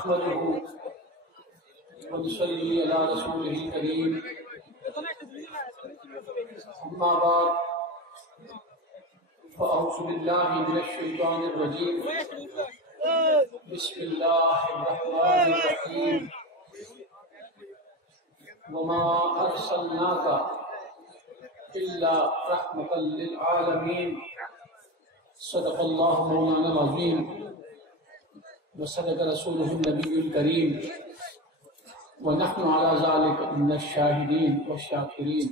نحمده ونصلي على رسوله الكريم أما بعد فأعوذ بالله من الشيطان الرجيم بسم الله الرحمن الرحيم وما أرسلناك إلا رحمة للعالمين صدق الله مولانا العظيم وصدق رسوله النبي الكريم ونحن على ذلك من الشاهدين والشاكرين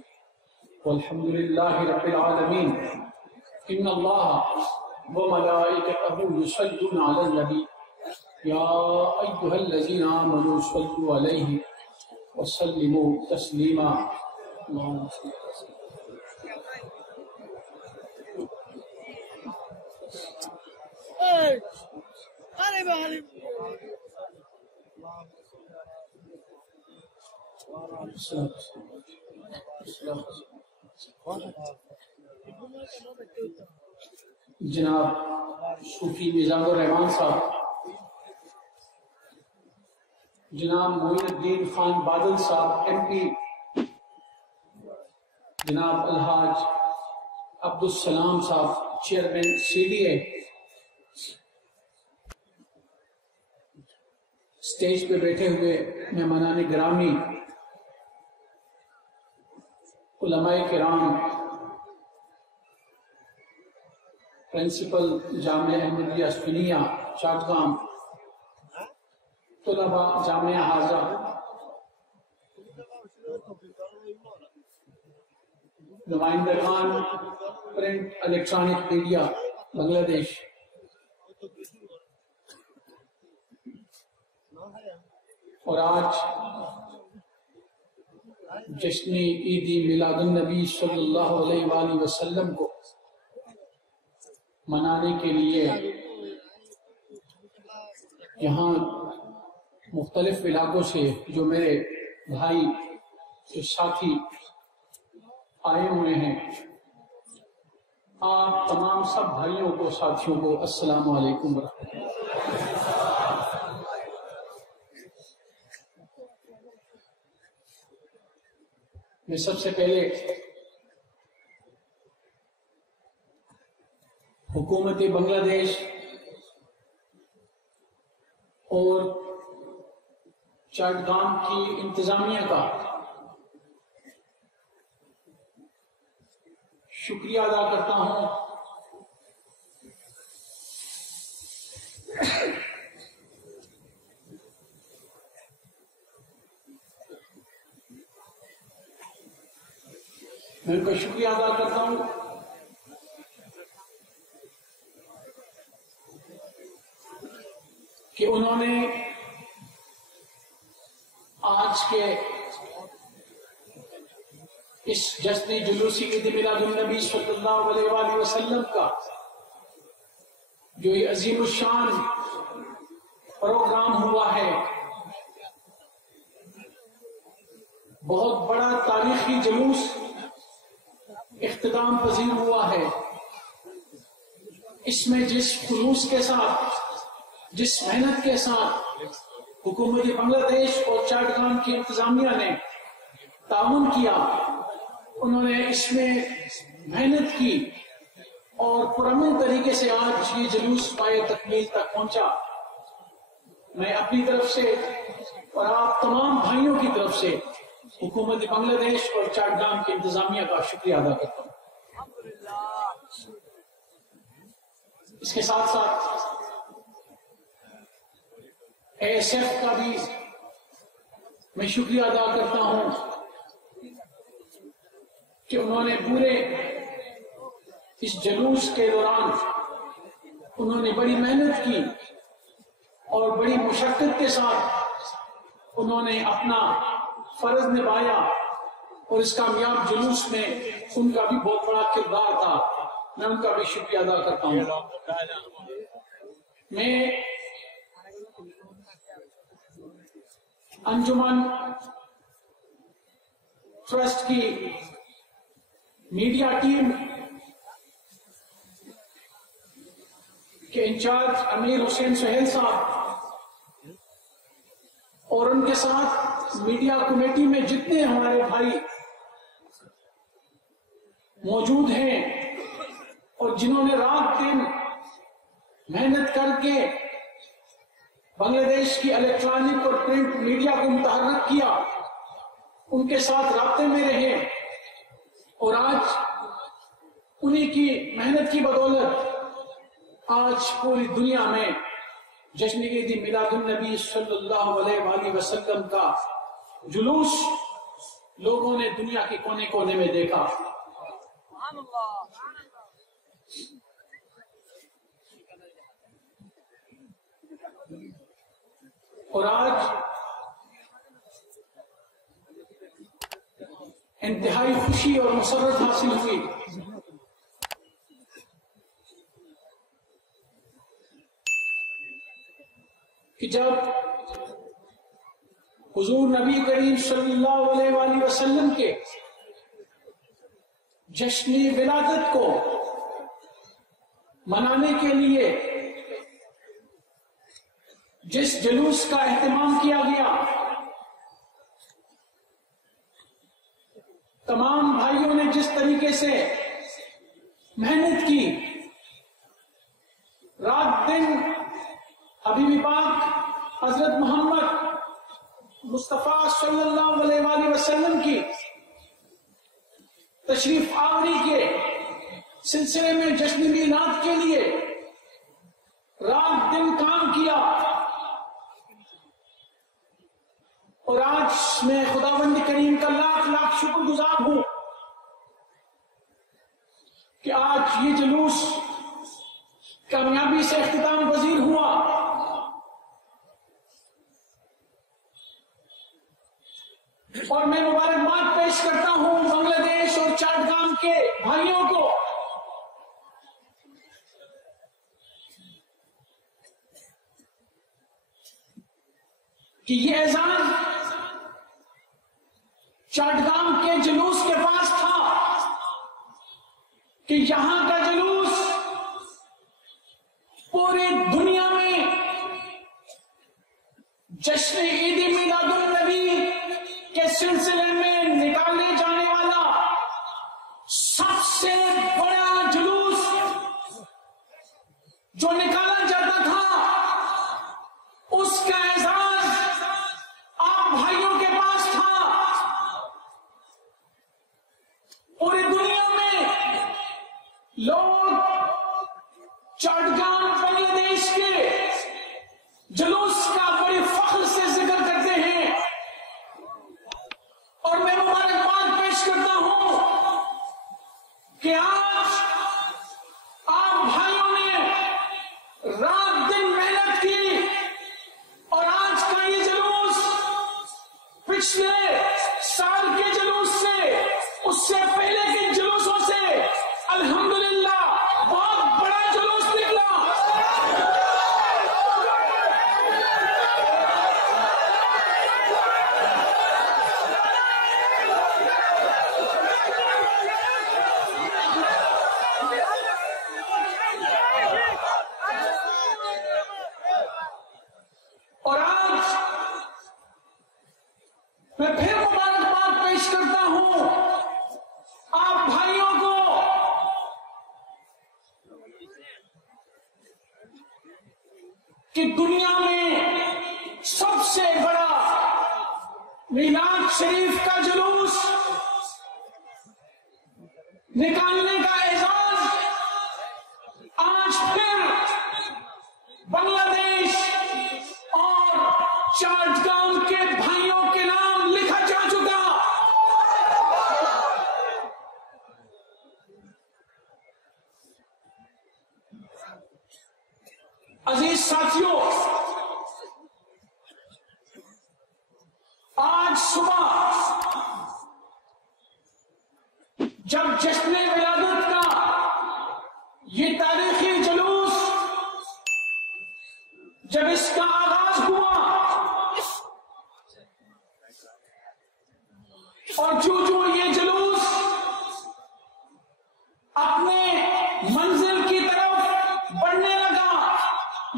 والحمد لله رب العالمين إن الله وملائكته يصلون على النبي يا أيها الذين آمنوا صلوا عليه وسلموا تسليما اللهم صل وسلم. جناب صوفی مزاج الرحمان صاحب، جناب معین الدین خان بادل صاحب ایم پی، جناب الحاج عبدالسلام صاحب chairman C D A, stage پہ بیٹھے ہوئے مہمانان گرامی، علماء کرام، پرنسپل جامعہ احمدیہ اسفنیہ چاٹگام، طلباء جامعہ حاضرہ، نمائندگان پرنٹ الیکٹرانک میڈیا بنگلہ دیش، اور آج جشن عید میلاد النبی صلی اللہ علیہ وآلہ وسلم کو منانے کے لیے یہاں مختلف علاقوں سے جو میرے بھائی جو ساتھی آئے ہوئے ہیں، آپ تمام سب بھائیوں کو، ساتھیوں کو السلام علیکم ورحمۃ اللہ۔ میں سب سے پہلے حکومت بنگلہ دیش اور چاٹگام کی انتظامیہ کا شکریہ ادا کرتا ہوں میں ان کا شکریہ ادا کرتا ہوں کہ انہوں نے آج کے اس جشن جلوسی عید میلاد النبی صلی اللہ علیہ وآلہ وسلم کا جو یہ عظیم الشان پروگرام ہوا ہے، بہت بڑا تاریخی جلوس اختتام پذیر ہوا ہے، اس میں جس خلوص کے ساتھ، جس محنت کے ساتھ حکومت بنگلہ دیش اور چاٹگام کی انتظامیہ نے تعاون کیا، انہوں نے اس میں محنت کی اور پرامن طریقے سے آج یہ جلوس پائے تکمیل تک پہنچا۔ میں اپنی طرف سے اور آپ تمام بھائیوں کی طرف سے حکومت بنگلہ دیش اور چاٹگام کی انتظامیہ کا شکریہ ادا کرتا ہوں۔ اس کے ساتھ ساتھ اے ایس ایف کا بھی میں شکریہ ادا کرتا ہوں کہ انہوں نے پورے اس جلوس کے دوران انہوں نے بڑی محنت کی اور بڑی مشقت کے ساتھ انہوں نے اپنا فرض نبھایا، اور اس کامیاب جلوس میں ان کا بھی بہت بڑا کردار تھا، میں ان کا بھی شکریہ ادا کرتا ہوں۔ میں انجمن ٹرسٹ کی میڈیا ٹیم کے انچارج امیر حسین سہیل صاحب اور ان کے ساتھ میڈیا کمیٹی میں جتنے ہمارے بھائی موجود ہیں اور جنہوں نے رات دن محنت کر کے بنگلہ دیش کی الیکٹرانک اور پرنٹ میڈیا کو متحرک کیا، ان کے ساتھ رابطے میں رہے، اور آج انہی کی محنت کی بدولت آج پوری دنیا میں جشن عید میلاد النبی صلی اللہ علیہ وآلہ وسلم کا جلوس لوگوں نے دنیا کے کونے کونے میں دیکھا۔ اور آج انتہائی خوشی اور مسرت حاصل ہوئی کہ جب حضور نبی کریم صلی اللہ علیہ وآلہ وسلم کے جشن ولادت کو منانے کے لیے جس جلوس کا اہتمام کیا گیا، تمام بھائیوں نے جس طریقے سے محنت کی، رات دن حبیب پاک حضرت محمد مصطفیٰ صلی اللہ علیہ وآلہ وسلم کی تشریف آوری کے سلسلے میں جشن میلاد کے لیے رات دن کام کیا، اور آج میں خداوند کریم کا لاکھ لاکھ شکر گزار ہوں کہ آج یہ جلوس کامیابی سے اختتام پذیر ہوا۔ اور میں مبارکباد پیش کرتا ہوں بنگلہ دیش اور چاٹگام کے بھائیوں کو کہ یہ اذان چاٹگام کے جلوس کے پاس تھا کہ یہاں کا جلوس پوری دنیا میں جشن عید میلاد النبی کے سلسلے میں نکالنے جانے والا سب سے بڑا جلوس جو نکالا جاتا تھا، اس کا اعزاز آپ بھائیوں کے پاس تھا۔ پوری دنیا میں لوگ چاٹگام بنگلہ دیش کے جلوس کا بڑے فخر سے ذکر کرتے ہیں، اور میں مبارکباد پیش کرتا ہوں کہ آج آپ بھائیوں نے رات دن محنت کی، اور آج کا یہ جلوس پچھلے سال کے جلوس سے، اس سے پہلے کے جلوسوں سے الحمدللہ بہت بڑا جلوس نکلا۔ اور آج میں پھر مبارکباد پیش کرتا ہوں آپ بھائیوں کو کہ دنیا میں سب سے بڑا میلاد شریف کا جلوس نکالنے کا اعزاز آج پھر بنگلہ دیش اور چاٹگام کے بھائیوں کے نام لکھا جا چکا۔ عزیز ساتھیوں، آج صبح جب جشن ولادت کا یہ تاریخی جلوس جب اس کا آغاز ہوا، اور جو یہ جلوس اپنے منزل کی طرف بڑھنے لگا،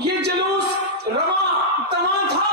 یہ جلوس رواں تواں تھا،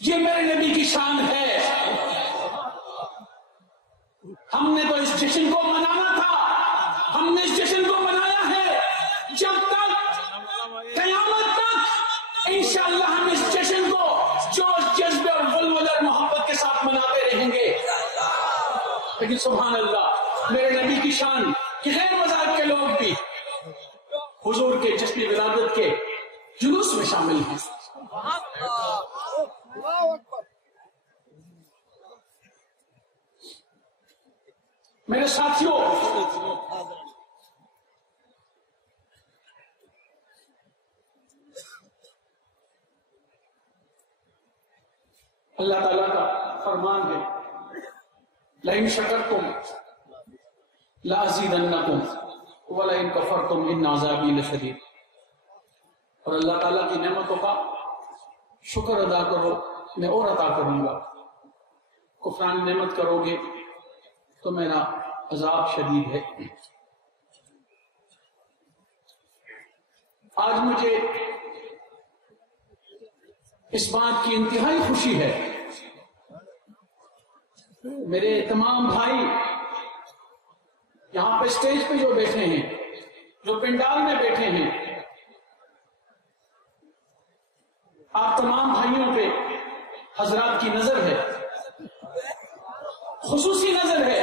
یہ میرے نبی کی شان ہے. ہم نے تو اس جشن کو منانا تھا, ہم نے اس جشن کو منایا ہے. جب تک قیامت تک انشاءاللہ ہم اس جشن کو جوش جذبے اور ولولے اور محبت کے ساتھ مناتے رہیں گے. لیکن سبحان اللہ, میرے نبی کی شان کہ غیر مذہب کے لوگ بھی حضور کے جشن ولادت کے جلوس میں شامل ہیں. میرے ساتھیوں, اللہ تعالیٰ کا فرمان ہے لَإِن شَكَرْتُمْ لَأَزِيدَنَّكُمْ وَلَئِن كَفَرْتُمْ إِنَّ عَذَابِي لَشَدِيدٌ. اور اللہ تعالیٰ کی نعمتوں کا شکر ادا کرو, میں اور عطا کروں گا. کفران نعمت کرو گے تو میرا عذاب شدید ہے. آج مجھے اس بات کی انتہائی خوشی ہے, میرے تمام بھائی یہاں پہ اسٹیج پہ جو بیٹھے ہیں, جو پنڈال میں بیٹھے ہیں, آپ تمام بھائیوں پہ حضرات کی نظر ہے, خصوصی نظر ہے.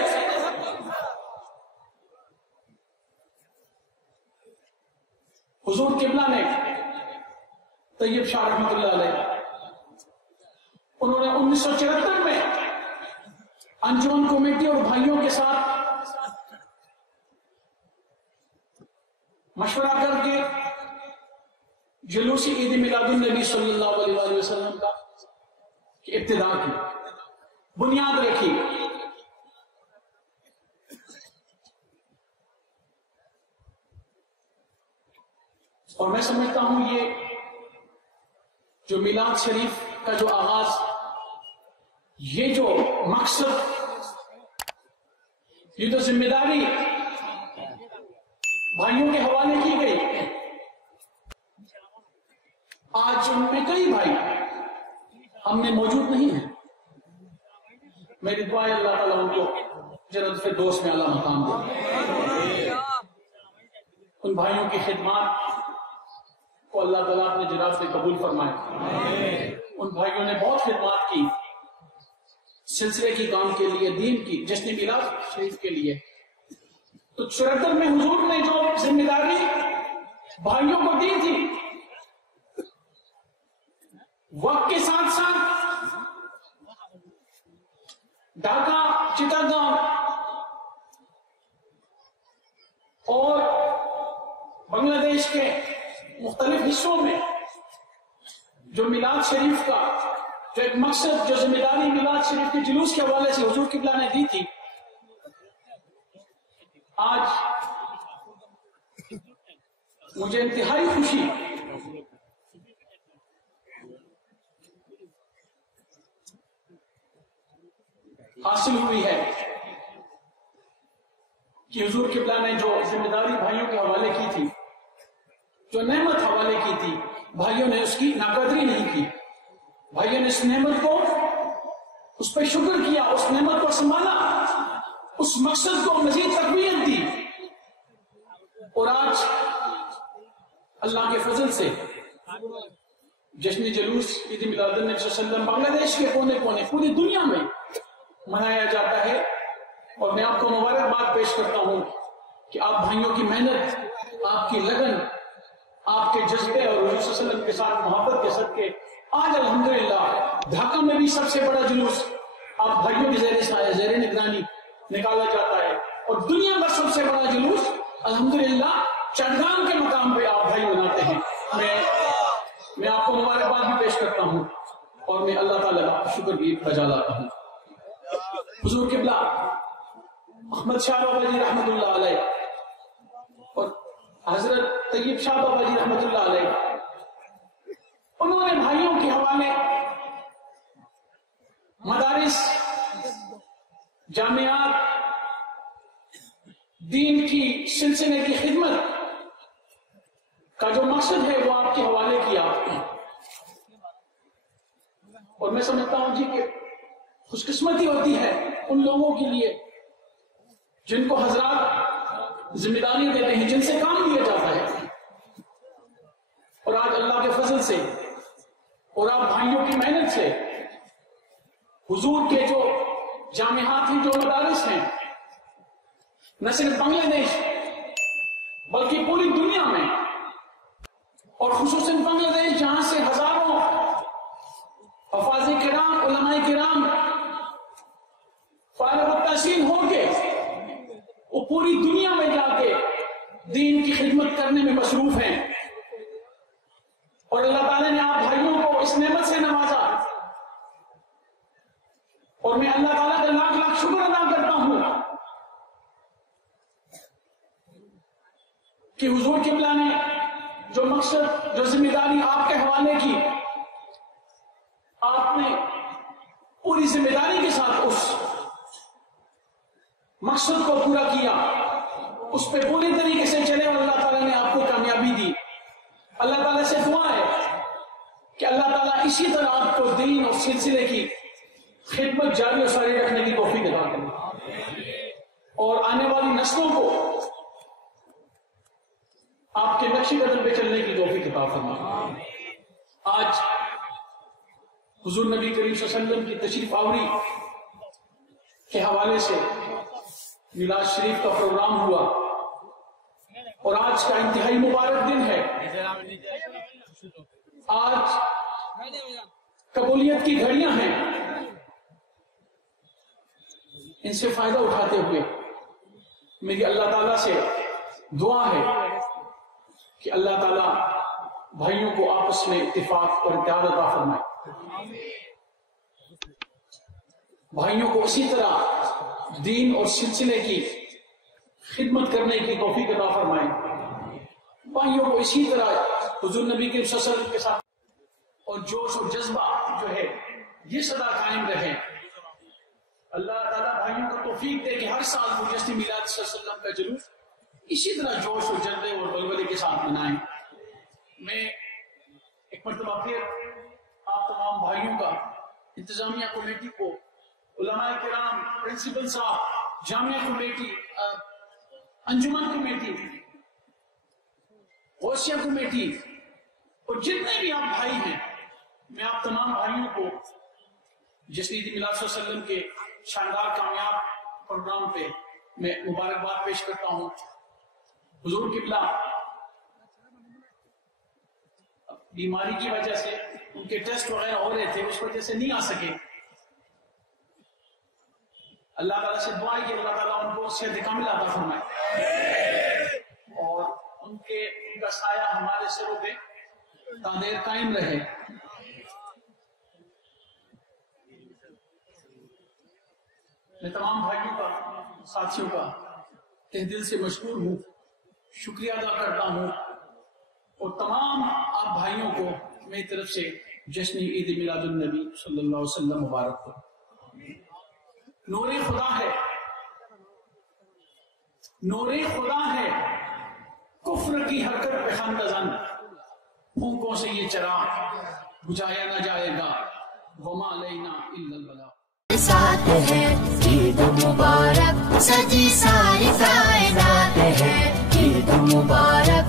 حضور قبلہ نے طیب شاہ رحمۃ اللہ علیہ, انہوں نے 1974 میں انجمن کمیٹی اور بھائیوں کے ساتھ مشورہ کر کے جلوسی عید میلاد النبی صلی اللہ علیہ وسلم کا ابتدا کی, بنیاد رکھی. اور میں سمجھتا ہوں یہ جو میلاد شریف کا جو آغاز, یہ جو مقصد, یہ جو ذمہ داری بھائیوں کے حوالے کی گئی, آج ان میں کئی بھائی ہم میں موجود نہیں ہیں. میری دعا ہے اللہ تعالیٰ ان کو جنت فردوس میں اعلیٰ مقام دے. ان بھائیوں کی خدمات کو اللہ تعالیٰ اپنے جناب سے قبول فرمائے. ان بھائیوں نے بہت خدمات کی سلسلے کی کام کے لیے, دین کی, جشن میلاد شریف کے لیے. تو 74 میں حضور نے جو ذمہ داری بھائیوں کو دی تھی, وقت کے ساتھ ساتھ ڈھاکہ, چٹاگام اور بنگلہ دیش کے مختلف حصوں میں جو میلاد شریف کا جو ایک مقصد, جو ذمہ داری میلاد شریف کے جلوس کے حوالے سے حضور قبلہ نے دی تھی, آج مجھے انتہائی خوشی حاصل ہوئی ہے کہ حضور قبلہ نے جو ذمہ داری بھائیوں کے حوالے کی تھی, جو نعمت حوالے کی تھی, بھائیوں نے اس کی ناقدری نہیں کی. بھائیوں نے اس نعمت کو, اس پہ شکر کیا, اس نعمت کو سنبھالا, اس مقصد کو مزید تقویت دی. اور آج اللہ کے فضل سے جشن جلوس عید میلاد النبی صلی اللہ علیہ وسلم بنگلہ دیش کے کونے کونے پوری دنیا میں منایا جاتا ہے. اور میں آپ کو مبارکباد پیش کرتا ہوں کہ آپ بھائیوں کی محنت, آپ کی لگن, آپ کے جذبے اور حضور صلی اللہ علیہ وسلم کے ساتھ محبت کے صدقے آج الحمدللہ ڈھاکہ میں بھی سب سے بڑا جلوس آپ بھائیوں کی زیر نگرانی نکالا جاتا ہے. اور دنیا کا سب سے بڑا جلوس الحمدللہ چٹگام کے مقام پہ آپ بھائی مناتے ہیں. میں آپ کو مبارکباد بھی پیش کرتا ہوں اور میں اللہ تعالیٰ کا شکر بھی بجا لاتا ہوں. حضور قبلہ احمد شاہ بابا جی رحمت اللہ علیہ اور حضرت طیب شاہ بابا جی رحمت اللہ علیہ, انہوں نے بھائیوں کے حوالے مدارس, جامعات, دین کی سلسلے کی خدمت کا جو مقصد ہے وہ آپ کے حوالے کیا. اور میں سمجھتا ہوں جی کہ خوش قسمتی ہوتی ہے ان لوگوں کے لیے جن کو حضرات ذمہ داریاں دیتے ہیں، جن سے کام لیا جاتا ہے، اور آج اللہ کے فضل سے اور آپ بھائیوں کی محنت سے حضور کے جو جامعات ہیں، جو مدارس ہیں، نہ صرف بنگلہ دیش بلکہ پوری دنیا میں، اور خصوصاً بنگلہ دیش جہاں سے ہزاروں حفاظ کرام، علماء کرام فارغ التحصیل ہو کے وہ پوری دنیا میں جا کے دین کی خدمت کرنے میں مصروف ہیں، اور اللہ تعالیٰ نے آپ بھائیوں کو اس نعمت سے نوازا، اور میں اللہ تعالیٰ کا لاکھ لاکھ شکر ادا کرتا ہوں کہ حضور قبلہ نے جو مقصد، جو ذمہ داری آپ کے حوالے کی، آپ نے پوری ذمہ داری کے ساتھ اس مقصد کو پورا کیا، اس پہ پوری طریقے سے چلے، اور اللہ تعالیٰ نے آپ کو کامیابی دی۔ اللہ تعالیٰ سے دعا ہے کہ اللہ تعالیٰ اسی طرح آپ کو دین اور سلسلے کی خدمت جاری و ساری رکھنے کی توفیق عطا کرے، اور آنے والی نسلوں کو آپ کے نقش قدم پہ چلنے کی توفیق عطا فرمائے۔ آج حضور نبی کریم صلی اللہ علیہ وسلم کی تشریف آوری کے حوالے سے میلاد شریف کا پروگرام ہوا، اور آج کا انتہائی مبارک دن ہے۔ آج قبولیت کی گھڑیاں ہیں، ان سے فائدہ اٹھاتے ہوئے میری اللہ تعالیٰ سے دعا ہے کہ اللہ تعالیٰ بھائیوں کو آپس میں اتفاق اور اتحاد عطا فرمائے، بھائیوں کو اسی طرح دین اور سلسلے کی خدمت کرنے کی توفیق عطا فرمائے، بھائیوں کو اسی طرح حضور نبی کے صلی اللہ علیہ وسلم کے ساتھ اور جوش اور جذبہ جو ہے یہ سدا قائم رہے۔ اللہ تعالیٰ بھائیوں کو توفیق دے کہ ہر سال مجسم میلاد صلی اللہ علیہ وسلم کا جلوس اسی طرح جوش اور جذبے اور بلبلے کے ساتھ منائیں۔ میں ایک مرتبہ پھر آپ تمام بھائیوں کا، انتظامیہ کمیٹی کو، علماء کرام، پرنسپل صاحب، جامعہ کمیٹی، انجمن کمیٹی، غوثیہ کمیٹی، اور جتنے بھی آپ بھائی ہیں، میں آپ تمام بھائیوں کو جشن عید میلاد صلی اللہ علیہ وسلم کے شاندار کامیاب پروگرام پہ میں مبارکباد پیش کرتا ہوں۔ حضور قبلہ بیماری کی وجہ سے ان کے ٹیسٹ وغیرہ ہو رہے تھے، اس وجہ سے نہیں آ سکے۔ اللہ تعالیٰ سے دعا ہے کہ اللہ تعالیٰ ان کو صحت کاملہ عطا فرمائے، اور ان کا سایہ ہمارے سروں پہ تا دیر قائم رہے۔ میں تمام بھائیوں کا، ساتھیوں کا تہ دل سے مشکور ہوں، شکریہ ادا کرتا ہوں، اور تمام آپ بھائیوں کو میری طرف سے جشن عید میلاد النبی صلی اللہ علیہ وسلم مبارک ہو۔ نور خدا ہے، نور خدا ہے، کفر کی حرکت پہ خندہ زن، پھونکوں سے یہ چراغ بجھایا نہ جائے گا، وما علینا الا البلاغ۔ ساتھ ہے عید مبارک، سجی ساری کائنات ہے عید مبارک۔